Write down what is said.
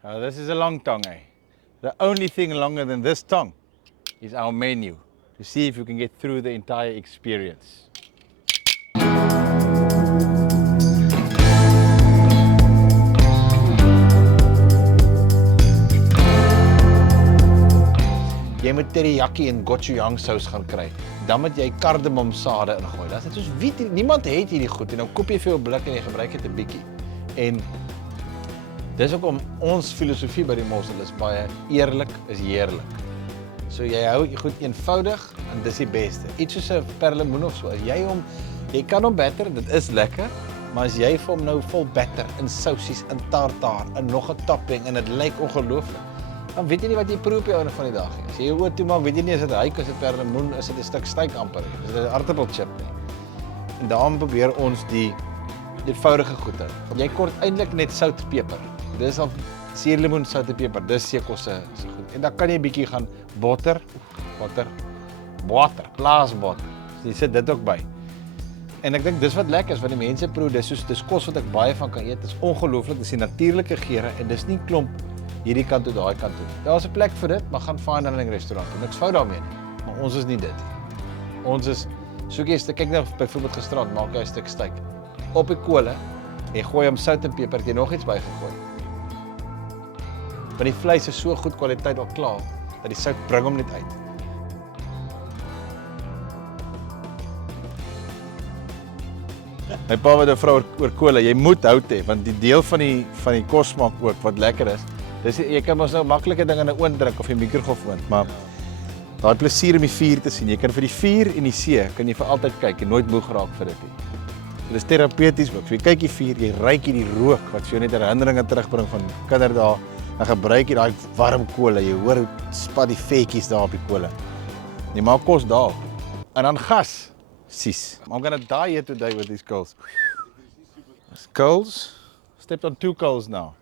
This is a long tong, eh? The only thing longer than this tong is our menu, to see if you can get through the entire experience. Jy moet teriyaki en gochujang saus gaan kry. Dan moet jy kardemomsade ingooi. Dit is net soos weet niemand het hierdie goed en nou koop jy vir jou blik en jy gebruik dit 'n bietjie. En dis ook om ons filosofie by die Mossel is baie eerlik is heerlik. So jy hou goed eenvoudig en dis die beste. Iets soos 'n perlemoen of so. As jy kan hom batter, dit is lekker, maar as jy vir hom nou vol batter in sousies, in tartaar, in nog 'n topping en dit lyk ongelooflik, dan weet jy nie wat jy proe op die einde van die dag nie. As jy jou oë toemaak, weet jy nie is dit hyk, is dit perlemoen, is dit 'n stuk steak amper, is dit 'n aardappelchip nie. En daarom probeer ons die eenvoudige goed hou. Jy kort eintlik net sout, peper. Dis al suurlemoen, sout en peper. Dis seker se goed. En dan kan jy 'n bietjie gaan botter, plaasbotter. So jy sit dit ook by. En ek dink dis wat lekker is, want die mense proe, dis kos wat ek baie van kan eet. Dis ongelooflik, dis die natuurlike geure en dis nie klomp hierdie kant toe, daai kant toe. Daar's 'n plek vir dit, maar gaan fine dining restaurant toe. Niks fout daarmee nie. Maar ons is nie dit nie. Ons is soek jy kyk nou byvoorbeeld gisterand maak jy 'n stuk steak op die kolle en gooi hom sout en peper, jy nog iets bygegooi. Want die vleis is so goed kwaliteit al klaar dat die sout bring hom net uit. My pa het 'n vrou oor kolle, jy moet hout hê want die deel van die kos maak ook wat lekker is. Dis jy kan mos nou maklike dinge in 'n oond druk of die mikrogolfoond, maar daai plesier om die vuur te sien. Jy kan vir die vuur en die see kan jy vir altyd kyk en nooit moeg raak vir dit nie. So dis terapeuties ook. So jy kyk die vuur, jy ruik hierdie rook wat vir jou net herinneringe terugbring van kinderdae. Dan gebruik jy daai warm kolle. Jy hoor hoe spat die vetjies daar op die kolle. Jy maak kos daar. En dan gas. Sis. I'm gonna die here today with these coals. Coals. Stepped on 2 coals now.